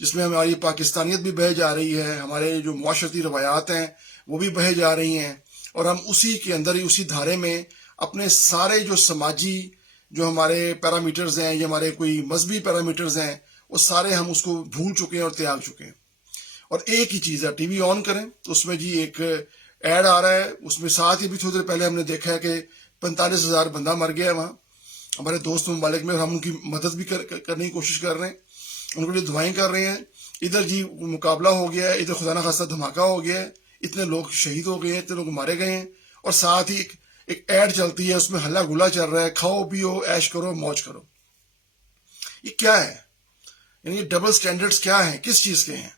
جس میں ہماری پاکستانیت بھی بہہ جا رہی ہے، ہمارے جو معاشرتی روایات ہیں وہ بھی بہہ جا رہی ہیں، اور ہم اسی کے اندر ہی اسی دھارے میں اپنے سارے جو سماجی جو ہمارے پیرامیٹرز ہیں یا ہمارے کوئی مذہبی پیرامیٹرز ہیں وہ سارے ہم اس کو بھول چکے ہیں اور تیاگ چکے ہیں. اور ایک ہی چیز ہے، ٹی وی آن کریں تو اس میں جی ایک ایڈ آ رہا ہے، اس میں ساتھ ہی بھی تھوڑی دیر پہلے ہم نے دیکھا ہے کہ 45,000 بندہ مر گیا ہے وہاں ہمارے دوست ممالک میں، اور ہم ان کی مدد بھی کرنے کی کوشش کر رہے ہیں، ان کے لیے دعائیں کر رہے ہیں. ادھر جی مقابلہ ہو گیا ہے، ادھر خدا نہ خواستہ دھماکہ ہو گیا ہے، اتنے لوگ شہید ہو گئے ہیں، اتنے لوگ مارے گئے ہیں، اور ساتھ ہی ایک ایڈ چلتی ہے، اس میں ہلا گلا چل رہا ہے، کھاؤ پیو عیش کرو موج کرو. یہ کیا ہے؟ یعنی یہ ڈبل سٹینڈرڈز کیا ہیں، کس چیز کے ہیں؟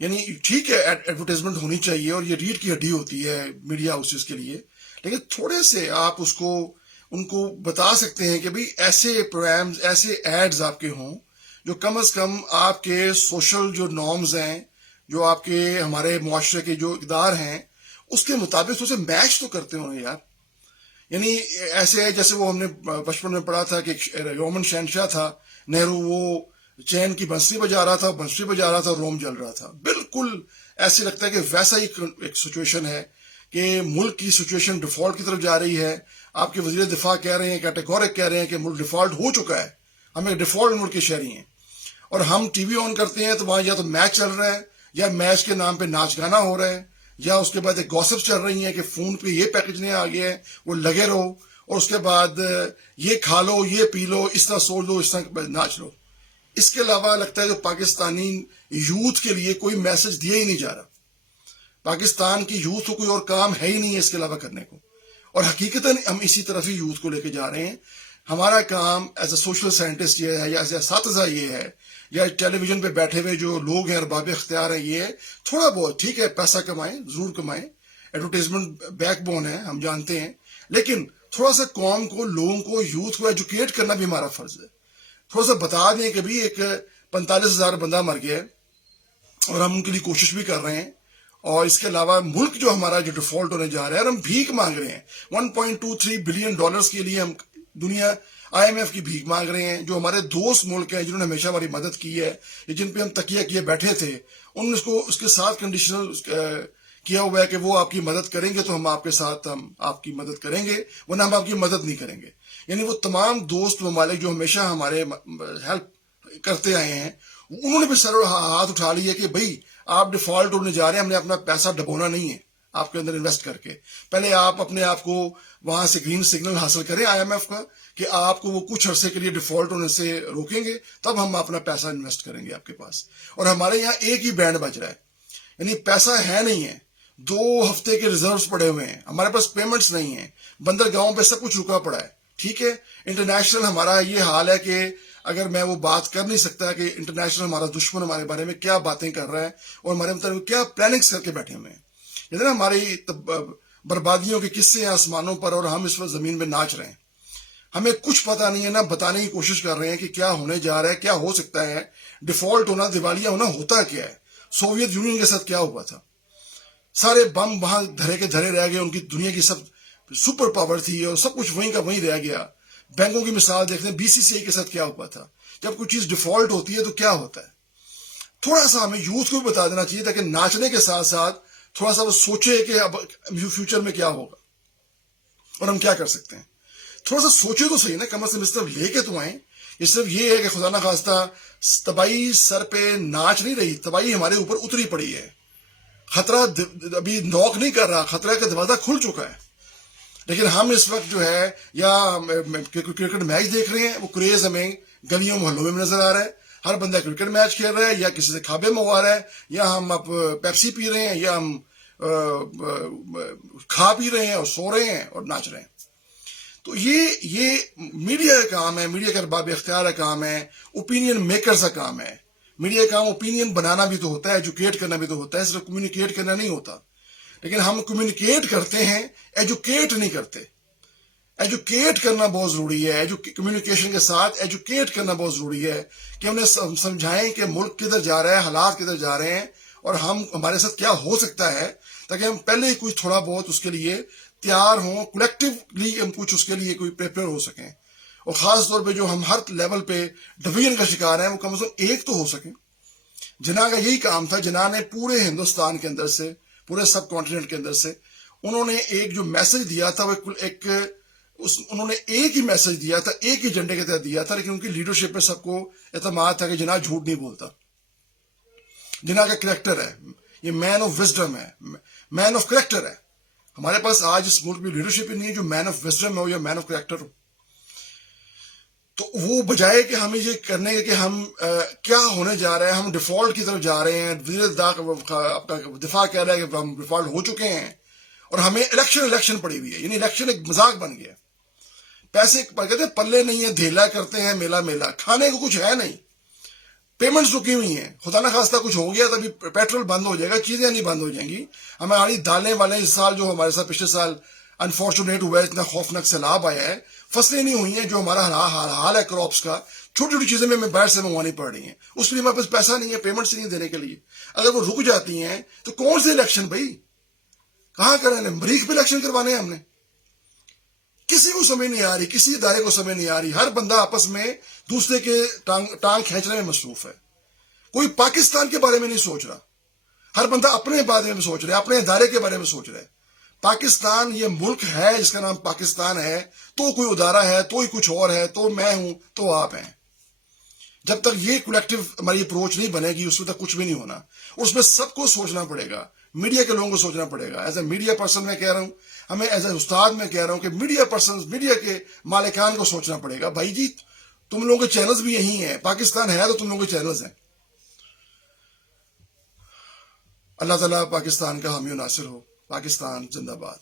یعنی ٹھیک ہے ایڈورٹائزمنٹ ہونی چاہیے اور یہ ریڑھ کی ہڈی ہوتی ہے میڈیا ہاؤسز کے لیے، لیکن تھوڑے سے آپ ان کو بتا سکتے ہیں کہ بھئی ایسے پروگرامز، ایسے ایڈز آپ کے ہوں جو کم از کم آپ کے سوشل جو نارمز ہیں، جو آپ کے ہمارے معاشرے کے جو اقدار ہیں اس کے مطابق اسے میچ تو کرتے ہوں یار. یعنی ایسے ہے جیسے وہ ہم نے بچپن میں پڑھا تھا کہ رومن شہنشاہ تھا نہرو، وہ چین کی بنسری بجا رہا تھا، بنسری بجا رہا تھا، روم جل رہا تھا. بالکل ایسے لگتا ہے کہ ویسا ہی ایک سچویشن ہے کہ ملک کی سچویشن ڈیفالٹ کی طرف جا رہی ہے. آپ کے وزیر دفاع کہہ رہے ہیں، کیٹیگورک کہہ رہے ہیں کہ ملک ڈیفالٹ ہو چکا ہے، ہم ایک ڈیفالٹ ملک کے شہری ہیں. اور ہم ٹی وی آن کرتے ہیں تو وہاں یا تو میچ چل رہا ہے، یا میچ کے نام پہ ناچ گانا ہو رہا ہے، یا اس کے بعد ایک گوسپ چل رہی ہیں کہ فون پہ یہ پیکج نہیں آ گیا ہے، وہ لگے رہو، اور اس کے بعد یہ کھا لو، یہ پی لو، اس طرح سو لو، اس طرح ناچ لو. اس کے علاوہ لگتا ہے کہ پاکستانی یوتھ کے لیے کوئی میسج دیا ہی نہیں جا رہا. پاکستان کی یوتھ کو کوئی اور کام ہے ہی نہیں ہے اس کے علاوہ کرنے کو، اور حقیقتاً ہم اسی طرف ہی یوتھ کو لے کے جا رہے ہیں. ہمارا کام ایز اے سوشل سائنٹسٹ یہ ہے، یا ایز اے اساتذہ یہ ہے، یا ٹیلی ویژن پہ بیٹھے ہوئے جو لوگ ہیں ارباب اختیار ہیں، یہ ہے تھوڑا بہت ٹھیک ہے پیسہ کمائیں، ضرور کمائیں، ایڈورٹائزمنٹ بیک بون ہے ہم جانتے ہیں، لیکن تھوڑا سا قوم کو، لوگوں کو، یوتھ کو ایجوکیٹ کرنا بھی ہمارا فرض ہے. تھوڑا سا بتا دیں کہ بھی ایک 45,000 بندہ مر گیا ہے اور ہم ان کے لیے کوشش بھی کر رہے ہیں. اور اس کے علاوہ ملک جو ہمارا جو ڈیفالٹ ہونے جا رہا ہے، اور ہم بھیک مانگ رہے ہیں 1.23 بلین ڈالرز کے لیے، ہم دنیا IMF کی بھیک مانگ رہے ہیں. جو ہمارے دوست ملک ہیں جنہوں نے ہمیشہ ہماری مدد کی ہے، جن پہ ہم تکیہ کیے بیٹھے تھے، ان نے اس کے ساتھ کنڈیشنل کیا ہوا ہے کہ وہ آپ کی مدد کریں گے تو ہم آپ کے ساتھ ہم آپ کی مدد کریں گے، ورنہ ہم آپ کی مدد نہیں کریں گے. یعنی وہ تمام دوست ممالک جو ہمیشہ ہمارے ہیلپ کرتے آئے ہیں، انہوں نے بھی سر ہاتھ اٹھا لیا کہ بھائی آپ ڈیفالٹ ہونے جا رہے ہیں، ہم نے اپنا پیسہ ڈبونا نہیں ہے آپ کے اندر انویسٹ کر کے. پہلے آپ اپنے آپ کو وہاں سے گرین سگنل حاصل کریں IMF کا کہ آپ کو وہ کچھ عرصے کے لیے ڈیفالٹ ہونے سے روکیں گے، تب ہم اپنا پیسہ انویسٹ کریں گے آپ کے پاس. اور ہمارے یہاں ایک ہی بینڈ بج رہا ہے، یعنی پیسہ ہے نہیں ہے، 2 ہفتے کے ریزروز پڑے ہوئے ہیں، ہمارے پاس پیمنٹس نہیں ہیں، بندرگاہوں پہ سب کچھ رکا پڑا ہے. ٹھیک ہے انٹرنیشنل ہمارا یہ حال ہے کہ اگر میں وہ بات کر نہیں سکتا کہ انٹرنیشنل ہمارا دشمن ہمارے بارے میں کیا باتیں کر رہا ہے اور ہمارے مطابق کیا پلاننگز کر کے بیٹھے ہوئے ہیں. یہ نا ہماری بربادیوں کے قصے ہیں آسمانوں پر، اور ہم اس وقت زمین میں ناچ رہے ہیں. ہمیں کچھ پتہ نہیں ہے، نہ بتانے کی کوشش کر رہے ہیں کہ کیا ہونے جا رہا ہے، کیا ہو سکتا ہے. ڈیفالٹ ہونا، دیوالیہ ہونا ہوتا کیا ہے؟ سوویت یونین کے ساتھ کیا ہوا تھا؟ سارے بم وہاں دھرے کے دھرے رہ گئے، ان کی دنیا کی سب سپر پاور تھی اور سب کچھ وہیں کا وہیں رہ گیا. بینکوں کی مثال دیکھتے ہیں، BCCI کے ساتھ کیا ہوا تھا. جب کوئی چیز ڈیفالٹ ہوتی ہے تو کیا ہوتا ہے؟ تھوڑا سا ہمیں یوتھ کو بھی بتا دینا چاہیے تاکہ ناچنے کے ساتھ ساتھ تھوڑا سا وہ سوچے کہ اب فیوچر میں کیا ہوگا اور ہم کیا کر سکتے ہیں. تھوڑا سا سوچے تو صحیح نا، کم از کم اس طرف لے کے تو آئیں. یہ صرف یہ ہے کہ خدا نہ خواستہ تباہی سر پہ ناچ نہیں رہی، تباہی ہمارے اوپر اتری پڑی ہے. خطرہ ابھی نوک نہیں کر رہا، خطرہ کا دروازہ کھل چکا ہے. لیکن ہم اس وقت جو ہے یا کرکٹ میچ دیکھ رہے ہیں، وہ کریز ہمیں گلیوں محلوں میں نظر آ رہا ہے. ہر بندہ کرکٹ میچ کھیل رہا ہے، یا کسی سے کھابے میں ہوا رہا ہے، یا ہم اب پیپسی پی رہے ہیں، یا ہم کھا پی رہے ہیں اور سو رہے ہیں اور ناچ رہے ہیں. تو یہ میڈیا کا کام ہے، میڈیا کا ارباب اختیار کا کام ہے، اوپینین میکرز کا کام ہے. میڈیا کا کام اوپینین بنانا بھی تو ہوتا ہے، ایجوکیٹ کرنا بھی تو ہوتا ہے، صرف کمیونیکیٹ کرنا نہیں ہوتا. لیکن ہم کمیونیکیٹ کرتے ہیں، ایجوکیٹ نہیں کرتے. ایجوکیٹ کرنا بہت ضروری ہے، کمیونیکیشن کے ساتھ ایجوکیٹ کرنا بہت ضروری ہے کہ انہیں سمجھائیں کہ ملک کدھر جا رہا ہے، حالات کدھر جا رہے ہیں، اور ہمارے ساتھ کیا ہو سکتا ہے، تاکہ ہم پہلے ہی کچھ تھوڑا بہت اس کے لیے تیار ہوں، کولیکٹیولی ہم کچھ اس کے لیے کوئی پریپیئر ہو سکیں. اور خاص طور پہ جو ہم ہر لیول پہ ڈویژن کا شکار ہیں، وہ کم از کم ایک تو ہو سکیں. جناح کا یہی کام تھا. جناح نے پورے ہندوستان کے اندر سے, پورے سب کانٹیننٹ کے اندر سے انہوں نے ایک جو میسج دیا تھا, وہ انہوں نے ایک ہی میسج دیا تھا, ایک ہی ایجنڈے کے تحت دیا تھا, لیکن ان کی لیڈرشپ پہ سب کو اعتماد تھا کہ جناح جھوٹ نہیں بولتا. جناح کا کریکٹر ہے, یہ مین آف وزڈم ہے, مین آف کریکٹر ہے. ہمارے پاس آج اس ملک میں لیڈرشپ ہی نہیں ہے جو مین آف وزڈم ہو یا مین آف کریکٹر ہو. تو وہ بجائے کہ ہمیں یہ کرنے کے کہ ہم کیا ہونے جا رہے ہیں, ہم ڈیفالٹ کی طرف جا رہے ہیں. وزیر اپنا دفاع کہہ رہا ہے کہ ہم ڈیفالٹ ہو چکے ہیں اور ہمیں الیکشن پڑی ہوئی ہے. یعنی الیکشن ایک مذاق بن گیا. پیسے کہتے ہیں پلے نہیں ہے, دھیلا کرتے ہیں میلا, کھانے کو کچھ ہے نہیں, پیمنٹس رکی ہوئی ہیں. خدا نہ خواستہ کچھ ہو گیا تبھی پیٹرول بند ہو جائے گا, چیزیں نہیں بند ہو جائیں گی. ہماری دالیں والے اس سال جو ہمارے ساتھ پچھلے سال انفارچونیٹ ہوا ہے, اتنا خوفناک سیلاب آیا ہے, فصلیں نہیں ہوئی ہیں, جو ہمارا حال ہے کراپس کا, چھوٹی چھوٹی چیزیں میں باہر سے منگوانی پڑ رہی ہیں. اس کے لیے ہمارے پاس پیسہ نہیں ہے, پیمنٹس نہیں دینے کے لیے. اگر وہ رک جاتی ہیں تو کون سے الیکشن بھائی کہاں کریں؟ مریخ پہ الیکشن کروانے ہیں ہم نے. کسی کو سمجھ نہیں آ رہی, کسی ادارے کو سمجھ نہیں آ رہی. ہر بندہ آپس میں دوسرے کے ٹانگ کھینچنے میں مصروف ہے. کوئی پاکستان کے بارے میں نہیں سوچ رہا. ہر بندہ اپنے بارے میں سوچ رہا ہے, اپنے ادارے کے بارے میں سوچ رہا ہے. پاکستان یہ ملک ہے جس کا نام پاکستان ہے, تو کوئی ادارہ ہے, تو ہی کچھ اور ہے, تو میں ہوں, تو آپ ہیں. جب تک یہ کولیکٹیو ہماری اپروچ نہیں بنے گی اس وقت تک کچھ بھی نہیں ہونا. اس میں سب کو سوچنا پڑے گا, میڈیا کے لوگوں کو سوچنا پڑے گا. ایز اے میڈیا پرسن میں کہہ رہا ہوں, ہمیں ایز اے استاد میں کہہ رہا ہوں کہ میڈیا پرسن, میڈیا کے مالکان کو سوچنا پڑے گا. بھائی جی تم لوگوں کے چینلز بھی یہی ہیں, پاکستان ہے تو تم لوگوں کے چینلز ہیں. اللہ تعالیٰ پاکستان کا حامی و ناصر ہو. پاکستان زندہ باد.